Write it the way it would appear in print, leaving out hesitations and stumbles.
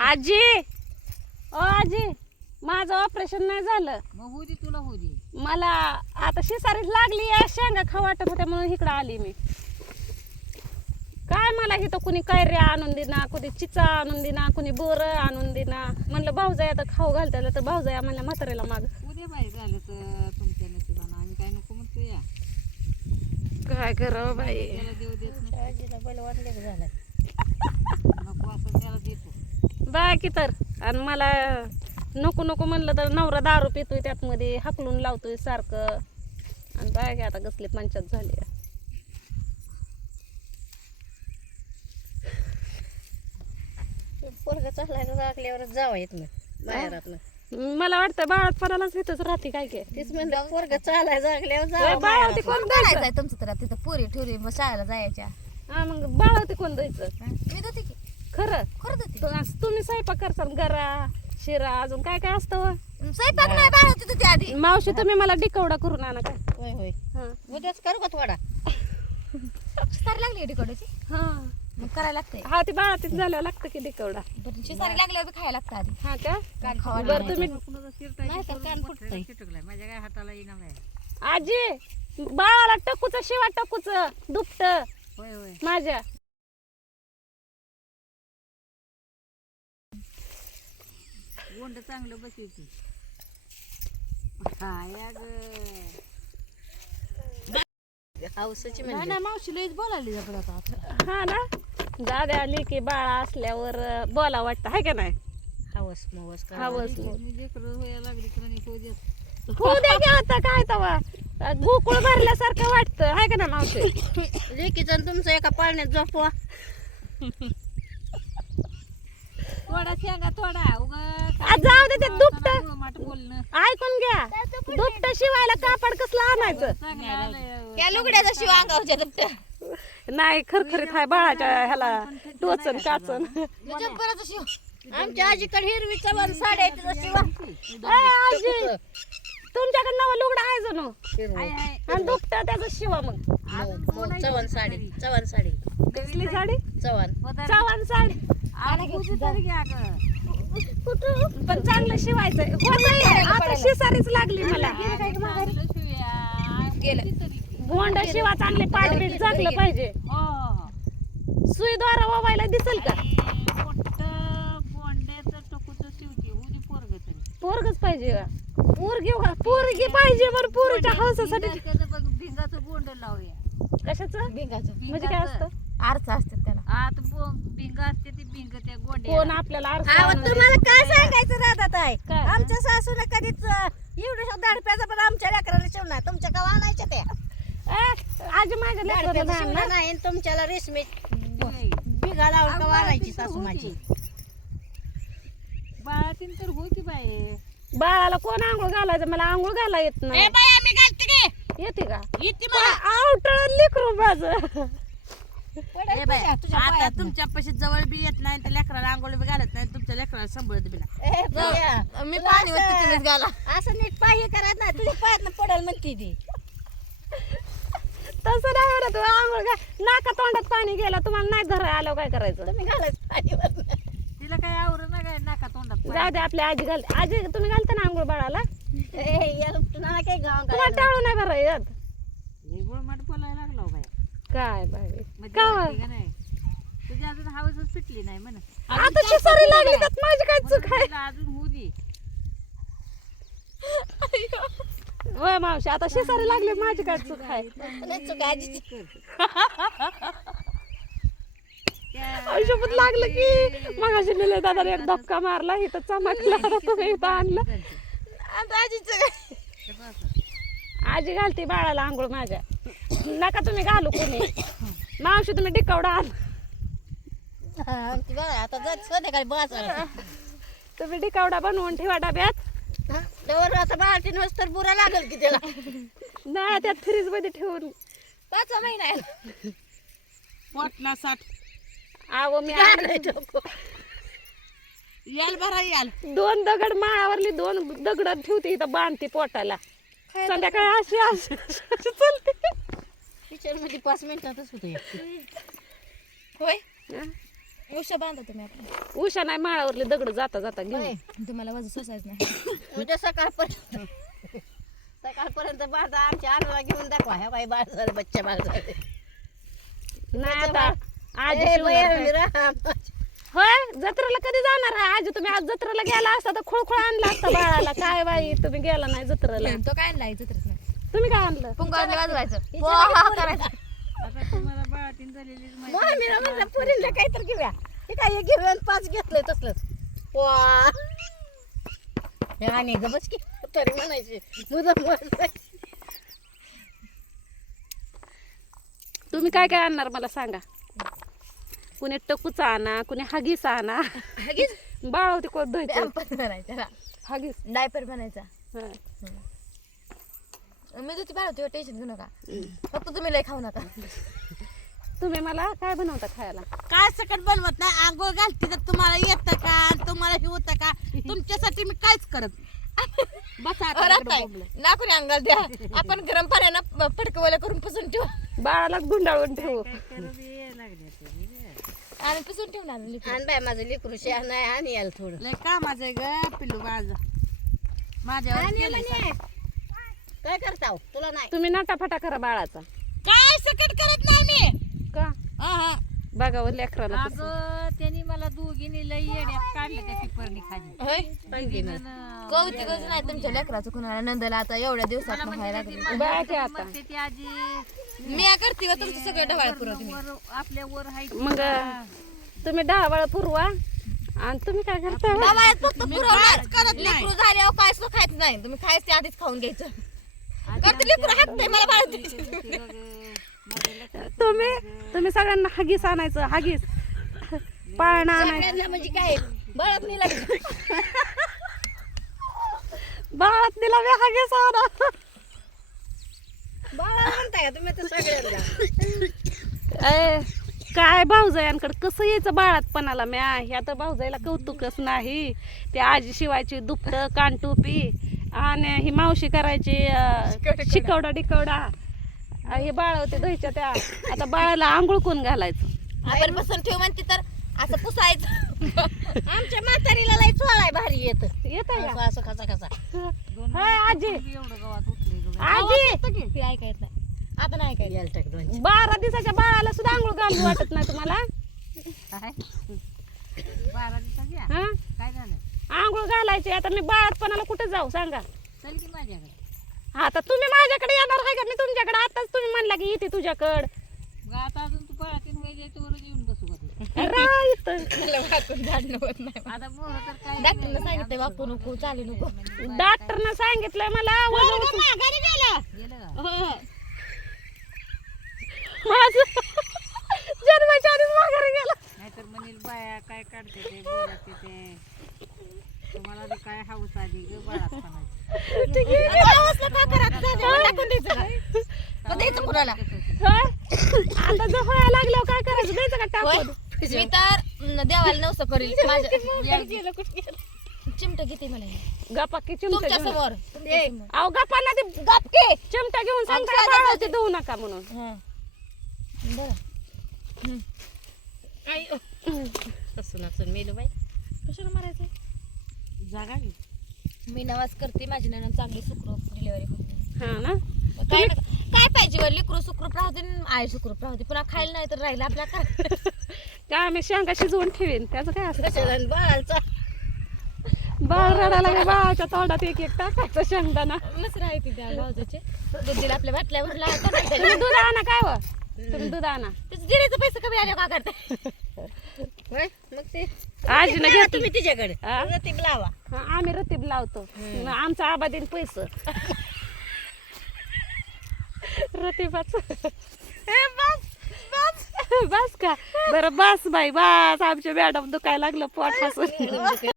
आजी ओ आजी माझं ऑपरेशन नाही झालं मग होती तुला होती मला आता शिसारीच लागली या शेंगा खाऊ वाटत होत्या म्हणून इकडं आली मी काय मला इथं कुणी कैऱ्या आणून देना कुणी चिचा आणून देना कुणी बोरं आणून देना म्हणलं भाऊजाई आता खाऊ घालतायला तर भाऊजाई म्हणल्या म्हाताऱ्याला माग उद्या बाई झालं तर तुमच्या नशिबानं आम्ही काय नको म्हणतो या काय करावं बाई त्याला देऊ देत नाही आजीला बैल वाटले का झालं नको असं त्याला देतो बाय की तर आणि मला नको नको म्हणलं तर नवरा दारू पितोय त्यात मध्ये हाकलून लावतोय सारखं आणि बाय की आता कसली पंचायत झाली आहे. पोरग चाललाय लागल्यावर जावा येत नाही बाहेरात मला वाटतं बाळातपणालाच इथंच राहते काय काय तेच म्हणलं पोरग चालाय जागल्यावर होय, जावा बाळावती कोण द्यायचं करायचंय तुमचं तर तिथं पुरी ठुरी मग शाळेला जायच्या हा मग बाळावती कोण द्यायचं मी होते की खरं करत होती तुम्ही स्वयंपाक करसाल गरा शिरा अजून काय काय असतं व? स्वयंपाक नाही बाळ होती तुझी आधी मावशी तुम्ही मला डिकवडा करून आणा काय होय होय हा उद्याच करू का थोडा शिसारी लागली टिकोड्याची हा मग करायला लागतंय हा ती बाळातीच झालं लागतं की डिकवडा शिसारी लागल्यावर बी खायला लागतं आधी हा का कान खावा बरं तुम्ही कुणाचा शिरताय नाही तर कान फुटतंय. चिटकलाय माझ्या काय हाताला येईना बाई आजी बाळाला टकूच शिवा टकूच दुपट होय होय माझ्या गोंड चांगलं बसायची हाय हौसाची नाही म्हणजे ना मावशी लईच बोलायली आपण आता हा ना दादा आली की बाळा असल्यावर बोला वाटतं हाय का नाही हवस मवस करा. हवस मी लेकरं व्हायला लागली तर नाही होऊ देत होऊ द्या की आता काय तवा गोकुळ भरल्यासारखं वाटतं हाय का ना मावशी लेकीचं आणि तुमचं एका पाळण्यात झोपवा थोडा शेंगा थोडा आज जाऊ दे ते दुपट माट बोलणं ऐकून घ्या दुपट शिवायला कापड कसलं आणायचं चांगलं आलंय त्या लुगड्याचा शिव अंगावच्या दुपट नाही खरखरीत हाय बाळाच्या ह्याला टोचन काचन जब्बराचा शिव आमच्या आजीकडे हिरवी चव्हाण साड्या आहेत तिचा शिवा आजी तुमच्याकडे नवा लुगडा आहे जणू हाय हाय आणि दुपट त्याचं शिवा मग चव्हाण साडी कसली साडी चव्हाण चव्हाण साडी तुझी तरी घ्या ग पण चांगलं शिवायचंय होतंय. आता शिसारीच लागली मला चांगलं शिवूया. गोंड शिवा चांगले पाठबीट चांगलं पाहिजे हो हो सुई द्वारा वावायला दिसल का मोठं गोंड्याचं टकूचं शिवते उदी पोरग तरी पोरगच पाहिजे का पोरगी पाहिजे बरं पोरीच्या हौसासाठी त्याचं बघ भिंगाचं गोंड लावूया कशाचं भिंगाचं म्हणजे काय असतं आरच असतात त्याला आत भिंग असते ती भिंग त्या गोंड्या कोण आपल्याला आरसा अहो, आणून तुम्हाला देतं? काय सांगायचं राहतात आहे काय? आमच्या सासूला कधीच एवढ्या दाडप्याचा पण आमच्या लेकराला शिवणार तुमच्या का आणायच्या त्या आजी माझ्या लेकराला दाडप्याचा नाही शिवणार आणणार. नाही आणि तुमच्याला रेशमी नाही. बिघा लावून का अगं, वाढायची बाळातीन तर सासू माझी होती. बाळातीन तर होती बाई बाळाला कोण आंघोळ घालायचं मला आंघोळ घाला येत नाही आम्ही घालते की येते का येते आवटळ लेकरू माझं ए बाई, आता तुमच्या पशी जवळ बी येत नाही तर लेकराला आंघोळ बी घालत नाही तुमच्या लेकराला सांभाळत बी नाही मी पाणी वरती तुम्हीच घाला असं नीट पाहिजे करत नाही तुझ्या पायात पडेल म्हणते ती तसं नाही बरं तू आंघोळ नाका तोंडात पाणी गेलं तुम्हाला नाही धराय आलं काय करायचं तुम्ही घालायचं पाणीवर तिला काय आवरण नाही काय नाका तोंडात जाऊ दे आपल्या आजी घालते आजी तुम्ही घालता ना आंघोळ बाळाला तुम्हाला काही गाव तुम्हाला टाळू नाही भरा येत लय गोळमाट बोलायला लागलो बाई काय बाई मग का वाटते का नाही तुझी अजून हवाच पिटली नाही म्हण आता शिसारी लागली त्यात माझी काय चूक आहे तिला अजून होऊ दे वय मावशी आता शिसारी लागली माझी काय चूक आहे आयुष्यात लागलं की मग अशी लिहिले दादा एक धक्का मारला इथं चमकला तुम्ही इथं आणलं आजी घालते बाळाला आंघोळ माझ्या नका तुम्ही घालू कोणी मावशी तुम्ही डिकवडा आण आता जात संध्याकाळी बस तुम्ही डिकवडा बनवून ठेवा डब्यात त्यावर आता 12-3 वाजता बुरा लागेल की त्याला नाही त्यात फ्रीज मध्ये ठेवून 5 महिना आहे पोटला साठ आव मी याल बरा याल 2 दगड माळावरली 2 दगड ठेवते इथं बांधते पोटाला संध्याकाळी अशी अशी अशी चालते किचन मध्ये 5 मिनिटातच होते होय उशा बांधा तुम्ही आपली. उषा नाही माळावरले दगड जाता जाता घेऊन होय. तुम्हाला वजन सोसायचं नाही. उद्या सकाळपर्यंत बाळा आमच्या आजोबा घेऊन दाखवा ह्या बाई बाळ झालं बच्चा बाळ झाले नाही आता आजी ए, शिवणार बाई, काय. राम. होय जत्रेला कधी जाणार आहे आजी तुम्ही आज जत्रेला गेला असता तर खुळखुळ आणला असता बाळाला काय बाई तुम्ही गेला नाही जत्रेला तो काय आणला जत्रच नाही. तुम्ही काय आणलं पुंगावरले वाजवायचं. पोहा करायचं. आता तुम्हाला बाळातीन झालेलीच माहिती. मामीला म्हणलं पुरीला काहीतरी घेऊया हे काय हे घेऊया आणि 5 घेतलंय तसलंच वा हे आणि ग बस की तरी म्हणायची मुदम म्हणायची. तुम्ही काय काय आणणार मला सांगा कुणी टकूचा आणा कुणी हगीस आणा बाळ होती कोण धुयचं पॅम्पर्स बनायचा. हगीस डायपर बनायचा. हा. मी तुझी बाळ होती टेन्शन घेऊ नका. फक्त तुम्ही लय खाऊ नका. तुम्ही मला काय बनवता खायला काय सकट बनवत नाही आंघोळ घालते तर तुम्हाला येतं का तुम्हाला हे होतं का तुमच्यासाठी मी काहीच करत बसा आता राहत इकडं नाही बोंबलत. ना कोणी अंगाला द्या. आपण गरम पाण्यानं फडकवायला करून पुसून ठेवू बाळालाच गुंडाळून ठेवू आणि पुसून ठेवून आणलं लिक्विड. आणि बाय माझं लेकरू शहा नाही आणि यायला थोडं लय कामाचं आहे ग पिल्लू माझं माझ्यावर आणि केलंय म्हणे, सगळं. काय करताव तुला नाही तुम्ही नाटाफाटा करा बाळाचा काय सकट करत नाही मी का आहा. बघावं लेकराला कसं. अगं त्यांनी मला दोघींनी लई येड्यात काढलं त्या टिपरनी खाली होय सांगितलं. कौतिकच नाही तुमच्या लेकराचं कुणाला नंदला आता एवढ्या दिवसात व्हायला लागलं. बघा की आता ती आजी मी करते व तुमचं सगळं ढवाळ पुरवते मी. आपल्या वर हाय मग तुम्ही 10 वेळा पुरवा आणि तुम्ही काय करता ढवाळात फक्त पुरवणार करत नाही. लेकरू झाल्यावर काय सुद्धा खायचं नाही. तुम्ही खायचं ते आधीच खाऊन घ्यायचं. करते लेकरू हाकते मला बाळ. तुम्ही सगळ्यांना हगीस आणायचं हगीस पाळणा आणायचं सगळ्यांना म्हणजे काय बळत नाही लागली बाळात दिला मी हगीस आणा बाळा म्हणताय का तुम्ही तर सगळ्यांना ए, काय भाऊजायांकडे कसं यायचं बाळातपणाला म्या ह्या तर भाऊजाईला कौतुकच नाही ते आजी शिवायची दुपट कानटुपी आणि ही मावशी करायची शिकवडा डिकवडा हे बाळ होते धुयच्या त्या आता बाळाला आंघोळ कोण घालायचं आपण बसून ठेव म्हणते तर असं पुसायचं. आमच्या म्हातारीला लय चोळाय भारी येत येत आहे का असं कसा कसा हाय आजी एवढं गावात उठले आजी हे ऐका येत नाही. आता नाही ऐकायचं. यायला टाक 2 12 दिवसाच्या बाळाला सुद्धा आंघोळ घालू वाटत नाही तुम्हाला काय 12 दिवसाची आहे? हा काय झालं आंघोळ घालायची आता मी बाळातपणाला कुठे जाऊ सांगा चल की माझ्याकडे आता तुम्ही माझ्याकडे येणार आहे का मी तुमच्याकडे आताच तुम्ही म्हणला की येते तुझ्याकडं मग आता अजून तू पळातीन वगैरे याच्यावर येऊन बसू का तू? राईत मला वाकून झाडणं होत नाही. आता मोर तर काय डॉक्टरनं सांगितलं वाकू नको चालू नको. डॉक्टरनं सांगितलंय मला वजन उचल- गेलं का? माझं जन्माच्या आधीच माघारी गेला नाहीतर म्हणील बाया काय काढते ते बोलते ते तुम्हाला बी काय हाऊस आली ग बाळात आवाजला का करत नाही? मग टाकून द्यायचं का? मग द्यायचं कुणाला? होय? आता जर व्हायला लागल्यावर काय करायचं द्यायचं का टाकून मी तर देवाला नवसं करील. माझ्या चिमटा किती मला हे? गप्पा की चिमटा तुमच्या घेऊन समोर. अहो गप्पा ना ते गपके चिमटा घेऊन सांगता बाळाचे देऊ नका म्हणून हं. बरं. हसून हसून मेलू बाई कशाला मारायचं? जागा घे मी नवाज करते माझी नणंद चांगली सुखरूप डिलिव्हरी होते. हा ना काय काय पाहिजे बरं? लेकरू सुखरूप राहते आणि आई सुखरूप राहते. पुन्हा खायला नाही तर राहिलं आपल्या काय? काय आम्ही शेंगा शिजवून ठेवीन त्याचं काय असतं कशाला आणि बाळाचा बाळ रडायला लागलं, बाळाच्या तोंडात एक एक टाकायचं शेंगदाणा मस्त राहते त्या भाऊजाचे बुद्धीला आपल्या बाटल्यावर लावता नाही तुम्ही दूध आणा काय व तुम्ही दूध आणा त्याचे जिरेचे पैसे कमी आले का करते? होय? मग ते आजीनं लावा घेतली. तुम्ही तिच्याकडे हा? रतीब लावा हा, आम्ही रतीब लावतो आमचा आबा देईन पैसे रतीबाच बस का बरं बस बाई बस आमच्या मॅडम दुखायला लागलं पोट हसून